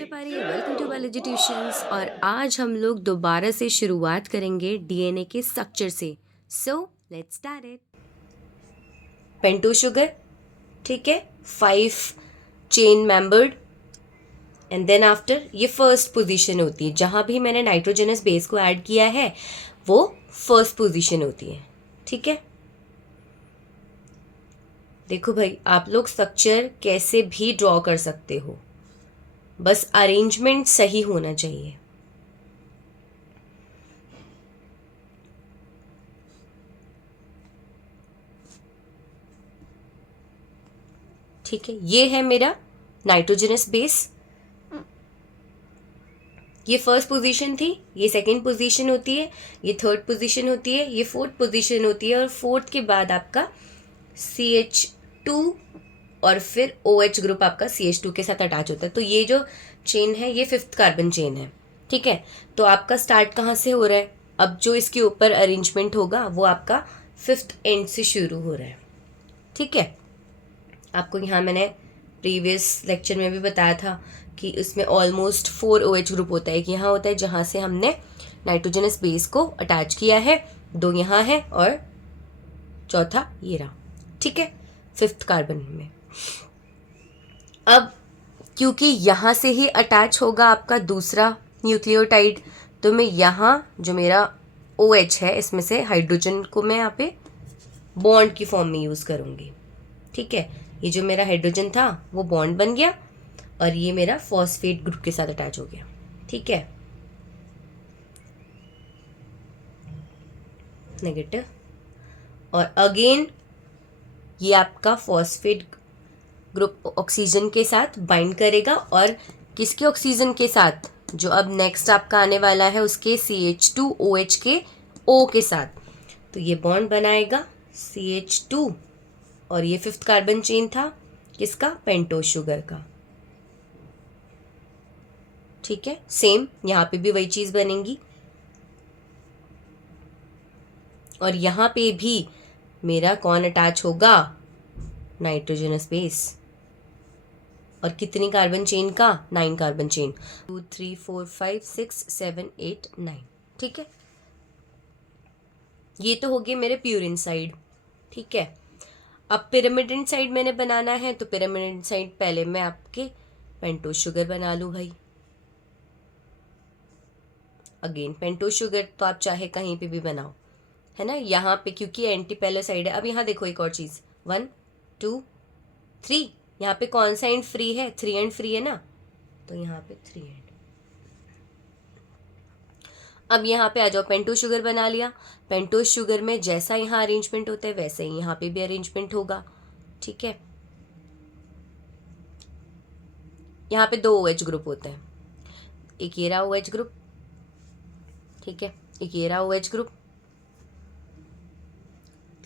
चपारी, welcome to biology tuitions. और आज हम लोग दोबारा से शुरुआत करेंगे डीएनए के स्ट्रक्चर से। So let's start it. Pentose sugar, ठीक है, 5 chain membered, and then after ये फर्स्ट पोजीशन होती है। जहाँ भी मैंने नाइट्रोजनस बेस को ऐड किया है वो फर्स्ट पोजीशन होती है, ठीक है। देखो भाई, आप लोग स्ट्रक्चर कैसे भी ड्रॉ कर सकते हो, बस अरेंजमेंट सही होना चाहिए। ठीक है, ये है मेरा नाइट्रोजनस बेस। ये फर्स्ट पोजीशन थी, ये सेकंड पोजीशन होती है, ये थर्ड पोजीशन होती है, ये फोर्थ पोजीशन होती है, और फोर्थ के बाद आपका CH2 और फिर OH ग्रुप आपका CH2 के साथ अटैच होता है। तो ये जो चेन है ये 5th कार्बन चेन है, ठीक है। तो आपका स्टार्ट कहाँ से हो रहा है? अब जो इसके ऊपर अरेंजमेंट होगा वो आपका 5th एंड से शुरू हो रहा है, ठीक है। आपको यहाँ मैंने प्रीवियस लेक्चर में भी बताया था कि उसमें ऑलमोस्ट 4 OH ग्रुप होता है। कि यहाँ होता है जहाँ से हमने नाइट्रोजनस बेस को अटैच किया है, 2 यहाँ है और चौथा ये रहा, ठीक है, 5th कार्बन में। अब क्योंकि यहाँ से ही अटैच होगा आपका दूसरा न्यूक्लियोटाइड, तो मैं यहाँ जो मेरा OH है इसमें से हाइड्रोजन को मैं यहाँ पे बॉन्ड की फॉर्म में यूज़ करूँगी, ठीक है। ये जो मेरा हाइड्रोजन था वो बॉन्ड बन गया और ये मेरा फॉस्फेट ग्रुप के साथ अटैच हो गया, ठीक है, नेगेटिव। और अगेन ये आपका फॉस्फेट ग्रुप ऑक्सीजन के साथ बाइंड करेगा, और किसके ऑक्सीजन के साथ? जो अब नेक्स्ट आपका आने वाला है उसके CH2OH के O के साथ। तो ये बॉन्ड बनाएगा CH2, और ये 5th कार्बन चेन था किसका? पेंटोज शुगर का, ठीक है। सेम यहाँ पे भी वही चीज़ बनेगी, और यहाँ पे भी मेरा कौन अटैच होगा? Nitrogenous base. और कितनी कार्बन चेन का? 9 कार्बन चेन, 2 3 4 5 6 7 8 9, ठीक है। ये तो हो गए मेरे प्यूरिन साइड, ठीक है। अब पिरामिडेंट साइड मैंने बनाना है, तो पिरामिडेंट साइड पहले मैं आपके पेंटोज शुगर बना लूँ भाई। अगेन पेंटोज शुगर तो आप चाहे कहीं पे भी बनाओ, है ना। यहाँ पे क्योंकि एंटी साइड है। अब यहाँ देखो एक और चीज़, 1 2 3, यहाँ पे कौन सा एंड फ्री है? 3 एंड फ्री है ना, तो यहाँ पे 3 एंड। अब यहाँ पे आ जाओ, पेंटोज शुगर बना लिया। पेंटोज शुगर में जैसा यहाँ अरेंजमेंट होता है वैसे ही यहाँ पे भी अरेंजमेंट होगा, ठीक है। यहाँ पे 2 OH ग्रुप होते हैं, एक ये रहा OH ग्रुप, ठीक है, एक ये रहा OH ग्रुप,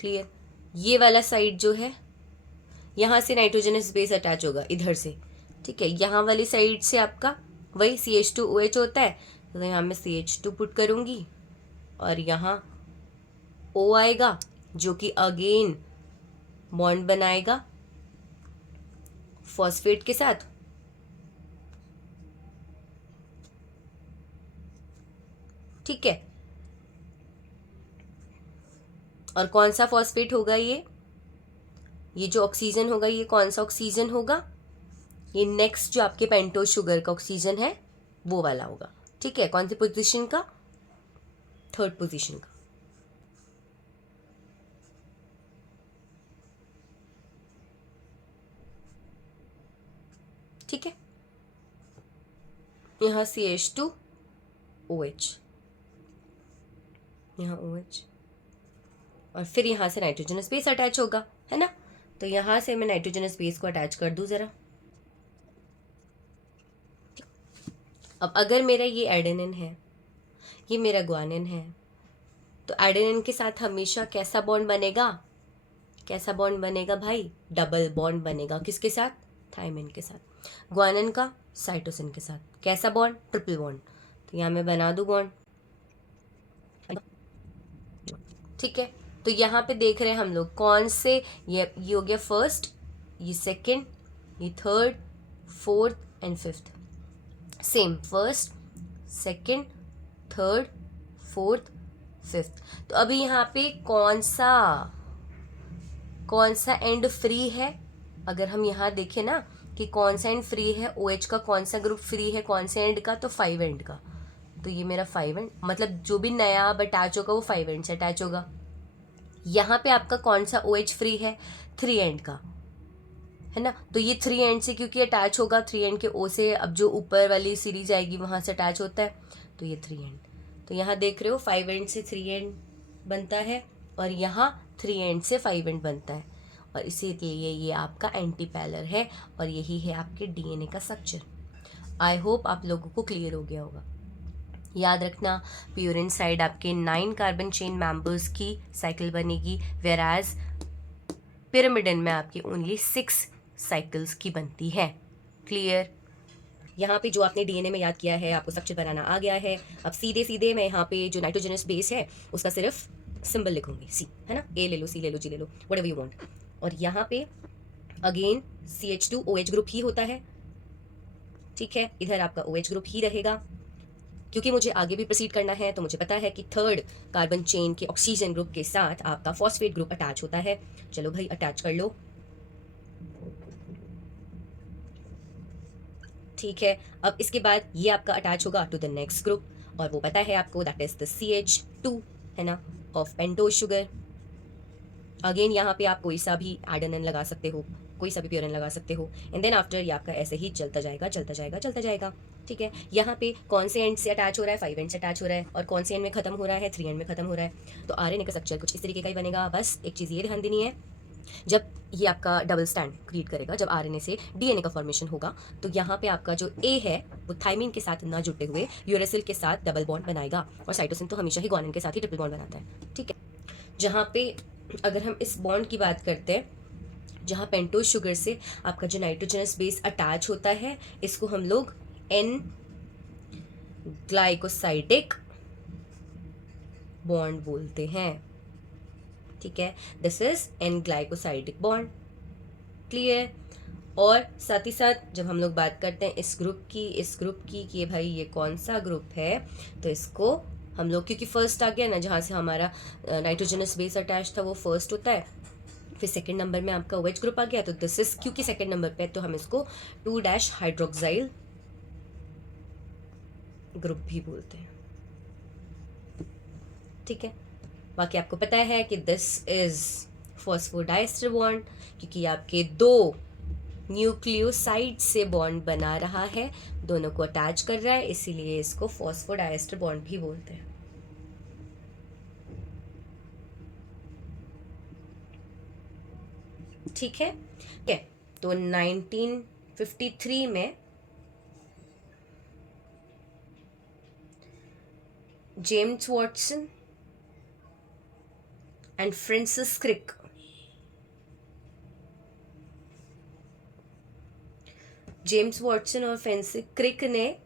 क्लियर। ये वाला साइड जो है यहाँ से नाइट्रोजनस बेस अटैच होगा इधर से, ठीक है। यहाँ वाली साइड से आपका वही CH2OH होता है, तो यहाँ मैं CH2 पुट करूँगी, और यहाँ O आएगा जो कि अगेन बॉन्ड बनाएगा फॉस्फेट के साथ, ठीक है। और कौन सा फॉस्फेट होगा? ये जो ऑक्सीजन होगा ये कौन सा ऑक्सीजन होगा? ये नेक्स्ट जो आपके पेंटोज शुगर का ऑक्सीजन है वो वाला होगा, ठीक है। कौन सी पोजीशन का? 3rd पोजीशन का, ठीक है। यहाँ CH2OH, यहाँ OH, और फिर यहाँ से नाइट्रोजनस बेस अटैच होगा, है ना। तो यहाँ से मैं नाइट्रोजनस बेस को अटैच कर दूँ ज़रा। अब अगर मेरा ये एडेनिन है, ये मेरा ग्वानिन है, तो एडेनिन के साथ हमेशा कैसा बॉन्ड बनेगा? कैसा बॉन्ड बनेगा भाई? डबल बॉन्ड बनेगा। किसके साथ? थायमिन के साथ। ग्वानिन का साइटोसिन के साथ कैसा बॉन्ड? Triple bond. तो यहाँ मैं बना दूँ बॉन्ड, ठीक है। तो यहाँ पे देख रहे हैं हम लोग कौन से, ये हो गया फर्स्ट, ये सेकंड, ये third, fourth and fifth, same first, second, third, fourth, fifth. तो अभी यहाँ पे कौन सा एंड फ्री है, अगर हम यहाँ देखें ना कि कौन सा एंड फ्री है, OH का कौन सा ग्रुप फ्री है कौन से एंड का, तो 5 एंड का। तो ये मेरा 5 एंड, मतलब जो भी नया अब अटैच होगा वो 5 एंड से अटैच होगा। यहाँ पे आपका कौन सा OH फ्री है, 3 एंड का, है ना। तो ये 3 एंड से क्योंकि अटैच होगा, 3 एंड के O से अब जो ऊपर वाली सीरीज आएगी वहाँ से अटैच होता है, तो ये 3 एंड। तो यहाँ देख रहे हो 5 एंड से 3 एंड बनता है, और यहाँ 3 एंड से 5 एंड बनता है, और इसीलिए ये आपका एंटी पैरेलल है, और यही है आपके DNA का स्ट्रक्चर। आई होप आप लोगों को क्लियर हो गया होगा। याद रखना, प्यूरिन साइड आपके 9 कार्बन चेन मेंबर्स की साइकिल बनेगी, वेराज पिरामिडन में आपकी ओनली 6 साइकिल्स की बनती है। क्लियर। यहाँ पे जो आपने DNA में याद किया है, आपको स्ट्रक्चर बनाना आ गया है। अब सीधे सीधे मैं यहाँ पे जो नाइट्रोजनस बेस है उसका सिर्फ सिंबल लिखूंगी, C, है ना। A ले लो, C ले लो, G ले लो, व्हाटएवर यू वांट। और यहाँ पे अगेन CH2OH ग्रुप ही होता है, ठीक है। इधर आपका OH ग्रुप ही रहेगा, क्योंकि मुझे आगे भी प्रोसीड करना है, तो मुझे पता है कि थर्ड कार्बन चेन के ऑक्सीजन ग्रुप के साथ आपका फॉस्फेट ग्रुप अटैच होता है। चलो भाई अटैच कर लो, ठीक है। अब इसके बाद ये आपका अटैच होगा टू द नेक्स्ट ग्रुप, और वो पता है आपको, दैट इज द CH2, है ना, ऑफ पेंटोज शुगर। अगेन यहाँ पे आप कोई सा भी एडेनिन लगा सकते हो, कोई सा भी प्यूरिन लगा सकते हो, एंड देन आफ्टर ये आपका ऐसे ही चलता जाएगा चलता जाएगा चलता जाएगा, ठीक है। यहाँ पे कौन से एंड से अटैच हो रहा है, 5 एंड से अटैच हो रहा है, और कौन से एंड में खत्म हो रहा है, 3 एंड में खत्म हो रहा है। तो RNA का स्ट्रक्चर कुछ इस तरीके का ही बनेगा। बस एक चीज़ ये ध्यान देनी है, जब ये आपका डबल स्टैंड क्रिएट करेगा, जब RNA से DNA का फॉर्मेशन होगा, तो यहाँ पे आपका जो A है वो थाइमिन के साथ ना जुड़ते हुए यूरेसिल के साथ डबल बॉन्ड बनाएगा, और साइटोसिन तो हमेशा ही ग्वानिन के साथ ही ट्रिपल बॉन्ड बनाता है, ठीक है। जहाँ पे अगर हम इस बॉन्ड की बात करते हैं, जहाँ पेंटोज शुगर से आपका जो नाइट्रोजनस बेस अटैच होता है, इसको हम लोग N ग्लाइकोसाइडिक बॉन्ड बोलते हैं, ठीक है। This is N glycosidic bond. Clear. और साथ ही साथ जब हम लोग बात करते हैं इस ग्रुप की कि भाई ये कौन सा ग्रुप है, तो इसको हम लोग, क्योंकि फर्स्ट आ गया ना, जहाँ से हमारा नाइट्रोजनस बेस अटैच था वो फर्स्ट होता है, फिर सेकंड नंबर में आपका OH ग्रुप आ गया, तो दिस इज, क्योंकि सेकंड नंबर पे तो हम इसको 2' हाइड्रोक्साइल ग्रुप भी बोलते हैं, ठीक है। बाकी आपको पता है कि दिस इज फॉस्फोडाइस्टर बॉन्ड, क्योंकि आपके 2 न्यूक्लियोसाइड से बॉन्ड बना रहा है, दोनों को अटैच कर रहा है, इसीलिए इसको फॉस्फोडाइस्टर बॉन्ड भी बोलते हैं, ठीक है। क्या तो 1953 में James Watson and Francis Crick, James Watson और फ्रांसिस क्रिक ने,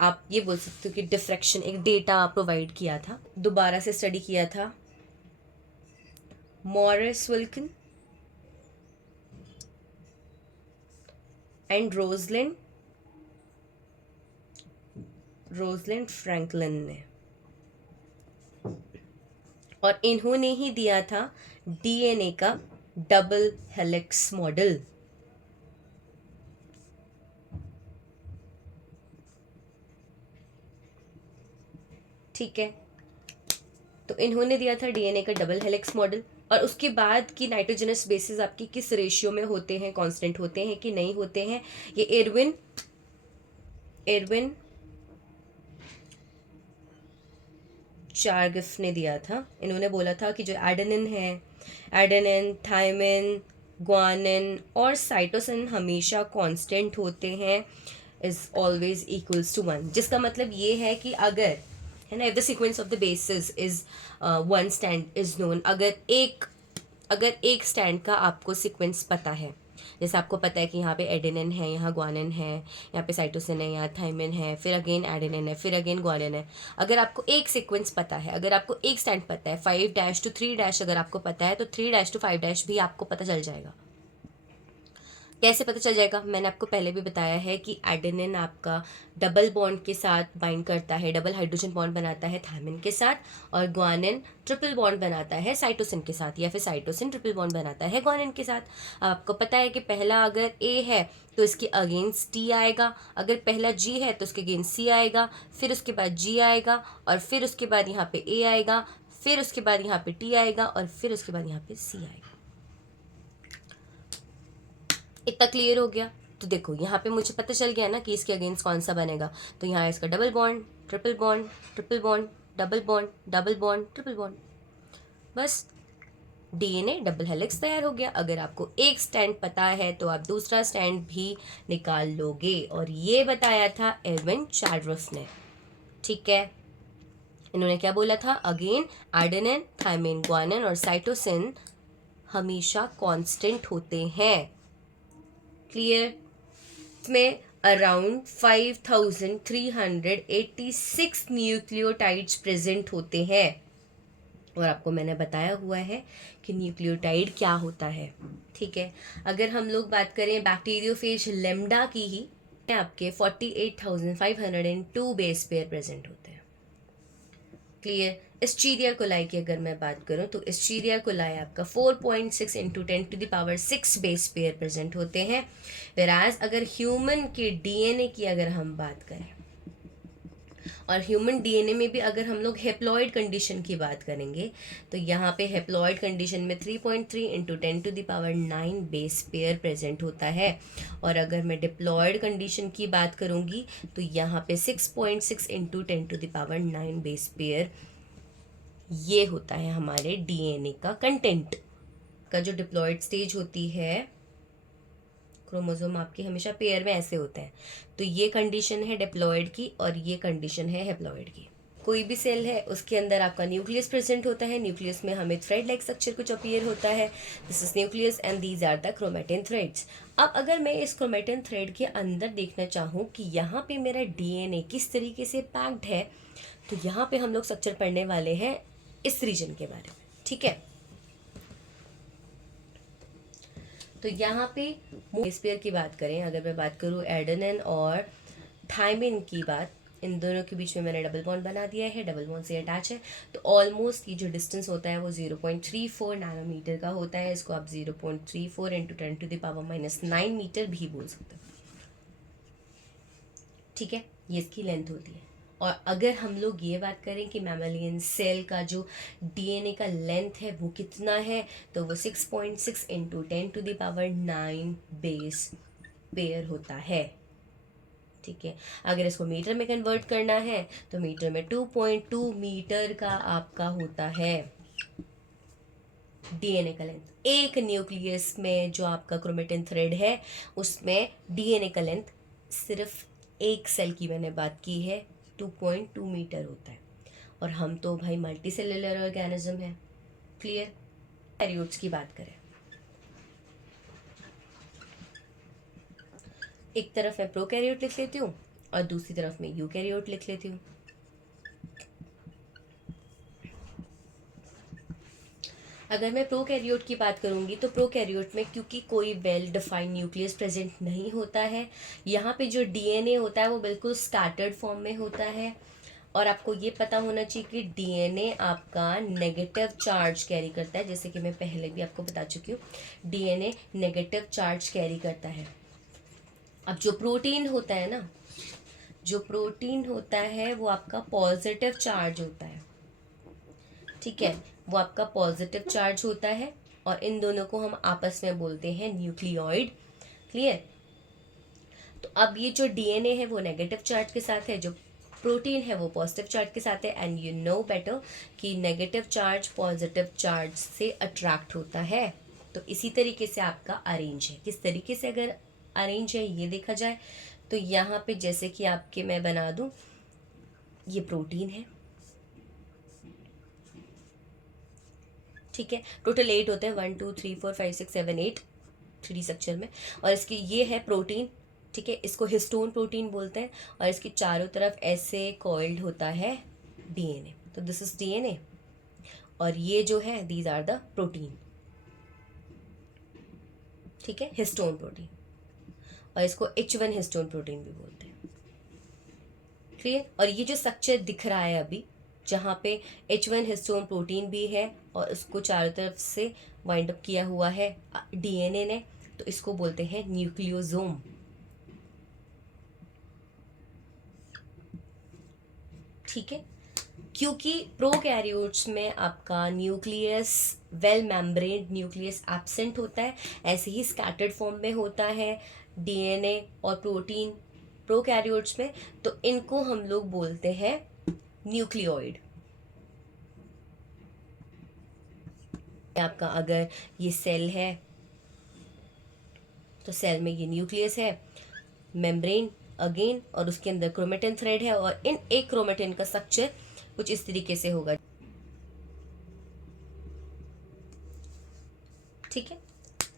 आप ये बोल सकते हो कि डिफ्रैक्शन, एक डेटा प्रोवाइड किया था, दोबारा से स्टडी किया था। Morris Wilkin and Rosalind Franklin ने, और इन्होंने ही दिया था DNA का डबल हेलिक्स मॉडल, ठीक है। तो इन्होंने दिया था DNA का डबल हेलिक्स मॉडल, और उसके बाद की नाइट्रोजनस बेसिस आपकी किस रेशियो में होते हैं, कांस्टेंट होते हैं कि नहीं होते हैं, ये एरविन चार्गिफ ने दिया था। इन्होंने बोला था कि जो एडेनिन है, एडेनिन, थायमिन, ग्वानिन और साइटोसिन हमेशा कांस्टेंट होते हैं, इज ऑलवेज इक्वल्स टू 1, जिसका मतलब ये है कि अगर, है ना, if the sequence of the basis is 1 stand is known, अगर एक स्टैंड का आपको सीक्वेंस पता है, जैसे आपको पता है कि यहाँ पे एडेनिन है, यहाँ ग्वानिन है, यहाँ पे साइटोसिन है, यहाँ थाइमिन है, फिर अगेन एडेनिन है, फिर अगेन ग्वानिन है, अगर आपको एक सीक्वेंस पता है, अगर आपको एक स्टैंड पता है, 5' to 3' अगर आपको पता है, तो 3' to 5' भी आपको पता चल जाएगा। कैसे पता चल जाएगा? मैंने आपको पहले भी बताया है कि एडेनिन आपका डबल बॉन्ड के साथ बाइंड करता है, डबल हाइड्रोजन बॉन्ड बनाता है थायमिन के साथ, और ग्वानिन ट्रिपल बॉन्ड बनाता है साइटोसिन के साथ, या फिर साइटोसिन ट्रिपल बॉन्ड बनाता है ग्वानिन के साथ। अब आपको पता है कि पहला अगर ए है तो इसके अगेंस्ट टी आएगा, अगर पहला जी है तो उसके अगेंस्ट सी आएगा, फिर उसके बाद जी आएगा, और फिर उसके बाद यहाँ पे ए आएगा, फिर उसके बाद यहाँ पे टी आएगा, और फिर उसके बाद यहाँ पे सी आएगा। इतना क्लियर हो गया? तो देखो यहाँ पे मुझे पता चल गया ना कि इसके अगेंस्ट कौन सा बनेगा। तो यहाँ इसका double bond, triple bond, triple bond, double bond, double bond, triple bond, बस डीएनए डबल हेलिक्स तैयार हो गया। अगर आपको एक स्टैंड पता है तो आप दूसरा स्टैंड भी निकाल लोगे, और ये बताया था एडविन चार्ल्स ने। ठीक है, इन्होंने क्या बोला था? अगेन एडेनिन, थायमिन, ग्वानिन और साइटोसिन हमेशा कांस्टेंट होते हैं। क्लियर? में अराउंड 5386 न्यूक्लियोटाइड्स प्रेजेंट होते हैं, और आपको मैंने बताया हुआ है कि न्यूक्लियोटाइड क्या होता है। ठीक है, अगर हम लोग बात करें बैक्टीरियोफेज लेम्डा की ही, आपके 48,502 बेस पेयर प्रेजेंट होते हैं। क्लियर? एस्चीरिया कोलाई की अगर मैं बात करूं तो एस्चीरिया कोलाई आपका 4.6 इंटू 10⁻6 बेस पेयर प्रेजेंट होते हैं। वेराज अगर ह्यूमन के डीएनए की अगर हम बात करें, और ह्यूमन डीएनए में भी अगर हम लोग हेप्लॉइड कंडीशन की बात करेंगे, तो यहाँ पे हेप्लॉइड कंडीशन में 3.3 इंटू 10⁻9 बेस पेयर प्रेजेंट होता है, और अगर मैं डिप्लॉयड कंडीशन की बात करूँगी तो यहाँ पे 6.6 इंटू 10⁻9 बेस पेयर ये होता है हमारे डीएनए का कंटेंट का। जो डिप्लॉयड स्टेज होती है, क्रोमोसोम आपके हमेशा पेयर में ऐसे होते हैं, तो ये कंडीशन है डिप्लॉयड की, और ये कंडीशन है हेप्लॉयड की। कोई भी सेल है उसके अंदर आपका न्यूक्लियस प्रेजेंट होता है, न्यूक्लियस में हमें थ्रेड लाइक स्ट्रक्चर कुछ अपीयर होता है, this is nucleus and these are the chromatin threads. अब अगर मैं इस क्रोमेटिन थ्रेड के अंदर देखना चाहूँ कि यहाँ पे मेरा डीएनए किस तरीके से पैक्ड है, तो यहाँ पे हम लोग स्ट्रक्चर पढ़ने वाले हैं इस रीजन के बारे में। ठीक है, तो यहाँ पे बेस पेयर की बात करें, अगर मैं बात करूँ एडेनिन और थायमिन की बात, इन दोनों के बीच में मैंने डबल बॉन्ड बना दिया है, डबल बॉन्ड से अटैच है, तो ऑलमोस्ट ये जो डिस्टेंस होता है वो 0.34 नैनोमीटर का होता है। इसको आप 0.34 इंटू 10⁻⁹ मीटर भी बोल सकते हो। ठीक है, ये इसकी लेंथ होती है। और अगर हम लोग ये बात करें कि मैमेलियन सेल का जो डीएनए का लेंथ है वो कितना है, तो वो 6.6 इंटू 10⁻9 बेस पेयर होता है। ठीक है, अगर इसको मीटर में कन्वर्ट करना है तो मीटर में 2.2 मीटर का आपका होता है डीएनए का लेंथ। एक न्यूक्लियस में जो आपका क्रोमेटिन थ्रेड है उसमें डीएनए का लेंथ, सिर्फ एक सेल की मैंने बात की है, 2.2 मीटर होता है, और हम तो भाई मल्टी सेलुलर ऑर्गेनिज्म है। क्लियर? कैरियोट्स की बात करें, एक तरफ मैं प्रोकैरियोट लिख लेती हूँ और दूसरी तरफ मैं यूकैरियोट लिख लेती हूँ। अगर मैं प्रोकैरियोट की बात करूंगी तो प्रोकैरियोट में क्योंकि कोई वेल डिफाइंड न्यूक्लियस प्रेजेंट नहीं होता है, यहाँ पे जो डीएनए होता है वो बिल्कुल स्कैटर्ड फॉर्म में होता है, और आपको ये पता होना चाहिए कि डीएनए आपका नेगेटिव चार्ज कैरी करता है, जैसे कि मैं पहले भी आपको बता चुकी हूँ, डीएनए नेगेटिव चार्ज कैरी करता है। अब जो प्रोटीन होता है ना, जो प्रोटीन होता है वो आपका पॉजिटिव चार्ज होता है। ठीक है, वो आपका पॉजिटिव चार्ज होता है, और इन दोनों को हम आपस में बोलते हैं न्यूक्लियोइड। क्लियर? तो अब ये जो डीएनए है वो नेगेटिव चार्ज के साथ है, जो प्रोटीन है वो पॉजिटिव चार्ज के साथ है, एंड यू नो बेटर कि नेगेटिव चार्ज पॉजिटिव चार्ज से अट्रैक्ट होता है। तो इसी तरीके से आपका अरेंज है। किस तरीके से अगर अरेंज है ये देखा जाए तो यहाँ पे जैसे कि आपके मैं बना दूं, ये प्रोटीन है। ठीक है, टोटल 8 होते हैं, 1 2 3 4 5 6 7 8 3D स्ट्रक्चर में, और इसकी ये है प्रोटीन। ठीक है, इसको हिस्टोन प्रोटीन बोलते हैं, और इसकी चारों तरफ ऐसे कॉइल्ड होता है डीएनए। तो दिस इज डीएनए, और ये जो है, दीज आर द प्रोटीन। ठीक है, हिस्टोन प्रोटीन। और इसको H1 हिस्टोन प्रोटीन भी बोलते हैं। क्लियर? और ये जो स्ट्रक्चर दिख रहा है अभी, जहाँ पे H1 हिस्टोन प्रोटीन भी है और उसको चारों तरफ से वाइंड अप किया हुआ है डीएनए ने, तो इसको बोलते हैं न्यूक्लियोसोम। ठीक है? क्योंकि प्रोकैरियोट्स में आपका न्यूक्लियस, वेल मेम्ब्रेन्ड न्यूक्लियस एब्सेंट होता है, ऐसे ही स्कैटर्ड फॉर्म में होता है डीएनए और प्रोटीन प्रोकैरियोट्स में, तो इनको हम लोग बोलते हैं न्यूक्लियोइड। आपका अगर ये सेल है तो सेल में ये न्यूक्लियस है, मेम्ब्रेन अगेन, और उसके अंदर क्रोमेटिन थ्रेड है, और इन एक क्रोमेटिन का स्ट्रक्चर कुछ इस तरीके से होगा। ठीक है?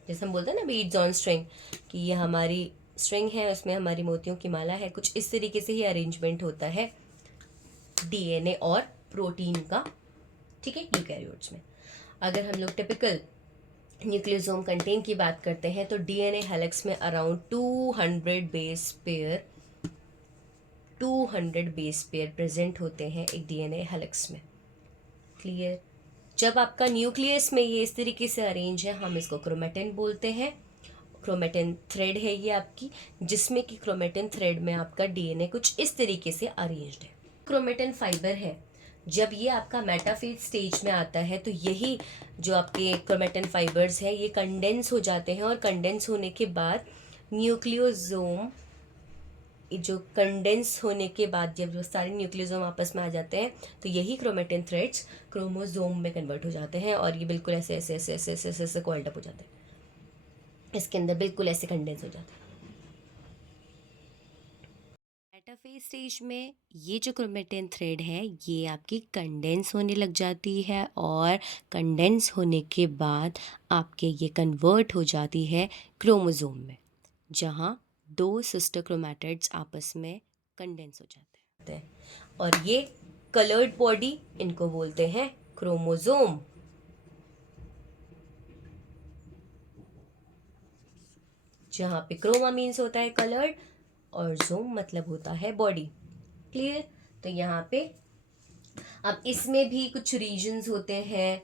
जैसे हम बोलते हैं ना बीड्स ऑन स्ट्रिंग, कि ये हमारी स्ट्रिंग है, उसमें हमारी मोतियों की माला है, कुछ इस तरीके से ही अरेंजमेंट होता है डीएनए और प्रोटीन का। ठीक है? यूकैरियोट्स में अगर हम लोग टिपिकल न्यूक्लियोसोम कंटेन की बात करते हैं तो डीएनए हेलिक्स में अराउंड 200 बेस पेयर प्रेजेंट होते हैं एक डीएनए हेलिक्स में। क्लियर? जब आपका न्यूक्लियस में ये इस तरीके से अरेंज है, हम इसको क्रोमेटिन बोलते हैं। क्रोमेटिन थ्रेड है ये आपकी, जिसमें कि क्रोमेटिन थ्रेड में आपका डीएनए कुछ इस तरीके से अरेंज्ड है। क्रोमेटिन फाइबर है, जब ये आपका मेटाफेज स्टेज में आता है तो यही जो आपके क्रोमेटिन फाइबर्स हैं ये कंडेंस हो जाते हैं, और कंडेंस होने के बाद न्यूक्लियोसोम, जो कंडेंस होने के बाद जब वो सारे न्यूक्लियोसोम आपस में आ जाते हैं तो यही क्रोमेटिन थ्रेड्स क्रोमोसोम में कन्वर्ट हो जाते हैं, और ये बिल्कुल ऐसे ऐसे ऐसे ऐसे ऐसे ऐसे ऐसे कोल्ड अप हो जाते हैं, इसके अंदर बिल्कुल ऐसे कंडेंस हो जाते हैं। मेटाफेज स्टेज में ये जो क्रोमेटिन थ्रेड है ये आपकी कंडेंस होने लग जाती है, और कंडेंस होने के बाद आपके ये कन्वर्ट हो जाती है क्रोमोसोम में, जहाँ दो सिस्टर क्रोमैटिड्स आपस में कंडेंस हो जाते हैं, और ये कलर्ड बॉडी, इनको बोलते हैं क्रोमोसोम। जहाँ पे क्रोमा मीन्स होता है कलर्ड, और जोम मतलब होता है बॉडी। क्लियर? तो यहाँ पे अब इसमें भी कुछ रीजन्स होते हैं,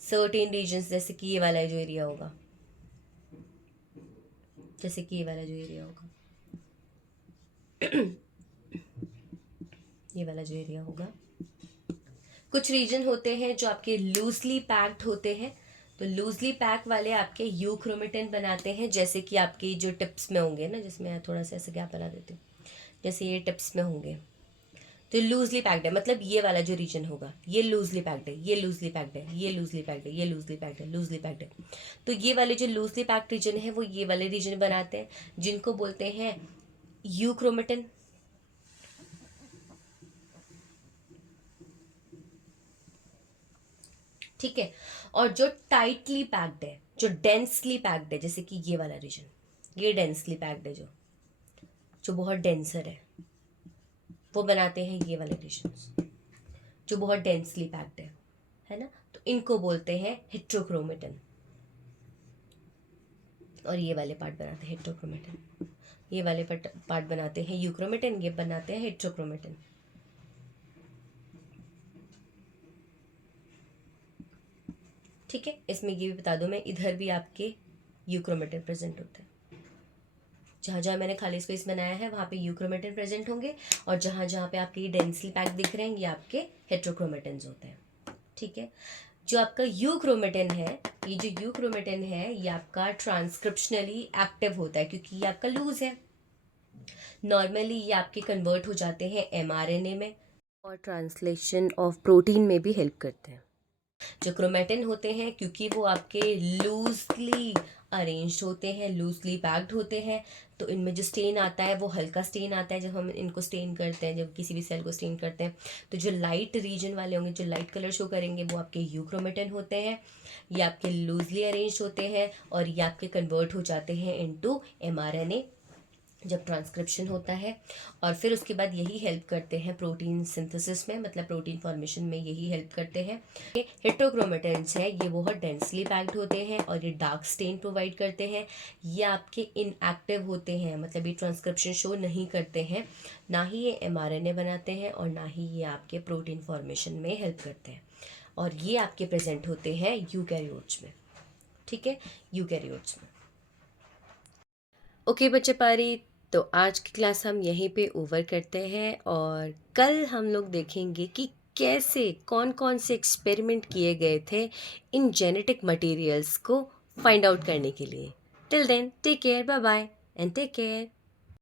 सर्टेन रीजन्स, जैसे कि ये वाला जो एरिया होगा, जैसे कि ये वाला जो एरिया होगा ये वाला जो एरिया होगा, कुछ रीजन होते हैं जो आपके लूजली पैक्ड होते हैं, तो लूजली पैक वाले आपके यूक्रोमेटिन बनाते हैं, जैसे कि आपकी जो टिप्स में होंगे ना, जिसमें थोड़ा सा ऐसे गैप बना देती हूँ, जैसे ये टिप्स में होंगे तो लूजली पैक्ड है, मतलब ये वाला जो रीजन होगा ये लूजली पैक्ड है, ये लूजली पैक्ड है, ये लूजली पैक्ड है, ये लूजली पैक्ड है, लूजली पैक्ड है। तो ये वाले जो लूजली पैक्ड रीजन है वो ये वाले रीजन बनाते हैं, जिनको बोलते हैं यूक्रोमेटिन। ठीक है? और जो टाइटली पैक्ड है, जो डेंसली पैक्ड है, जैसे कि ये वाला रीजन, ये डेंसली पैक्ड है, जो बहुत डेंसर है, वो बनाते हैं ये वाले रीजन्स, जो बहुत डेंसली पैक्ड है ना, तो इनको बोलते हैं हेट्रोक्रोमेटिन। और ये वाले पार्ट बनाते हैं हेट्रोक्रोमेटिन, ये वाले पार्ट बनाते हैं यूक्रोमेटिन, ये बनाते हैं हेट्रोक्रोमेटिन। ठीक है? इसमें ये भी बता दो मैं, इधर भी आपके यूक्रोमेटिन प्रेजेंट होते हैं, जहाँ जहाँ मैंने खाली स्पेस बनाया है वहाँ पे यूक्रोमेटिन प्रेजेंट होंगे, और जहाँ जहाँ पे आपके ये डेंसली पैक दिख रहे हैं ये आपके हेट्रोक्रोमेटिन्स होते हैं। ठीक है? जो आपका यूक्रोमेटिन है, ये जो यूक्रोमेटिन है ये आपका ट्रांसक्रिप्शनली एक्टिव होता है, क्योंकि ये आपका लूज है। नॉर्मली ये आपके कन्वर्ट हो जाते हैं एमआरएनए में, और ट्रांसलेशन ऑफ प्रोटीन में भी हेल्प करते हैं। जो क्रोमेटिन होते हैं, क्योंकि वो आपके लूजली अरेंज्ड होते हैं, लूजली पैक्ड होते हैं, तो इनमें जो स्टेन आता है वो हल्का स्टेन आता है। जब हम इनको स्टेन करते हैं, जब किसी भी सेल को स्टेन करते हैं, तो जो लाइट रीजन वाले होंगे, जो लाइट कलर शो करेंगे, वो आपके यूक्रोमेटिन होते हैं। ये आपके लूजली अरेंज्ड होते हैं, और ये आपके कन्वर्ट हो जाते हैं इनटू एमआरएनए जब ट्रांसक्रिप्शन होता है, और फिर उसके बाद यही हेल्प करते हैं प्रोटीन सिंथेसिस में, मतलब प्रोटीन फॉर्मेशन में यही हेल्प करते हैं। ये हेटेरोक्रोमेटिन्स है, ये बहुत डेंसली पैक्ड होते हैं और ये डार्क स्टेन प्रोवाइड करते हैं। ये आपके इनएक्टिव होते हैं, मतलब ये ट्रांसक्रिप्शन शो नहीं करते हैं, ना ही ये mRNA बनाते हैं और ना ही ये आपके प्रोटीन फॉर्मेशन में हेल्प करते हैं। और ये आपके प्रेजेंट होते हैं यूकैरियोट्स में, ठीक है, यूकैरियोट्स में। ओके बच्चे पारी, तो आज की क्लास हम यहीं पे ओवर करते हैं और कल हम लोग देखेंगे कि कैसे कौन कौन से एक्सपेरिमेंट किए गए थे इन जेनेटिक मटेरियल्स को फाइंड आउट करने के लिए। Till then take care, bye bye and take care.